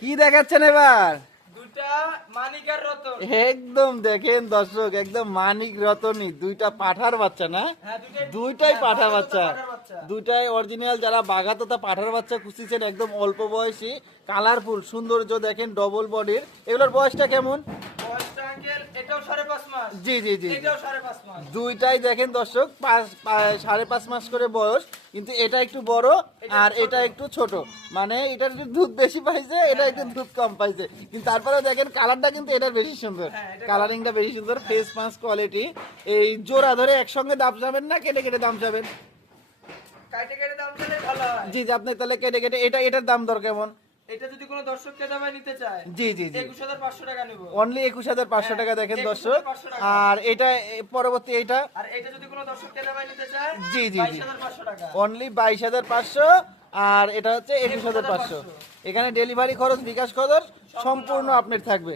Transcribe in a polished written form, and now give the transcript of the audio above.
কি দেখাচ্ছেন এবার? দুটা মানিকের রতন। একদম দেখেন দর্শক, একদম মানিক রতনই, দুইটা পাঠার বাচ্চা না? দুইটাই পাঠার বাচ্চা, দুইটাই অরিজিনাল। যারা বাঘাতোতা পাঠার বাচ্চা খুঁজছেন, একদম অল্প বয়সী, কালারফুল, সৌন্দর্য দেখেন, ডবল বডির। এগুলোর বয়সটা কেমন? জি জি জি, দুইটাই দেখেন দর্শক 5.5 মাস করে বয়স, কিন্তু এটা একটু বড় আর এটা একটু ছোট, মানে এটা একটু দুধ বেশি পাইছে, এটা একটু দুধ কম পাইছে, কিন্তু তারপরে দেখেন কালারটা কিন্তু এটার বেশি সুন্দর, কালারিংটা বেশি সুন্দর, ফেস মাস কোয়ালিটি। এই জোড়া ধরে একসঙ্গে দাম যাবেন না কেটে কেটে দাম যাবেন? জি জি, আপনি তাহলে কেটে কেটে, এটার দাম দর কেমন? এটা যদি কোনো দর্শককে দামে নিতে চায়, জি জি জি, 21500 টাকা নেব, অনলি 21500 টাকা দেখেন দর্শক। আর এটা পরবর্তী এটা, আর এটা যদি কোনো দর্শককে দামে নিতে চায়, জি জি জি, 22500 টাকা, অনলি 22500। আর এটা হচ্ছে 21500। এখানে ডেলিভারি খরচ, বিকাশ খরচ সম্পূর্ণ আপনার থাকবে।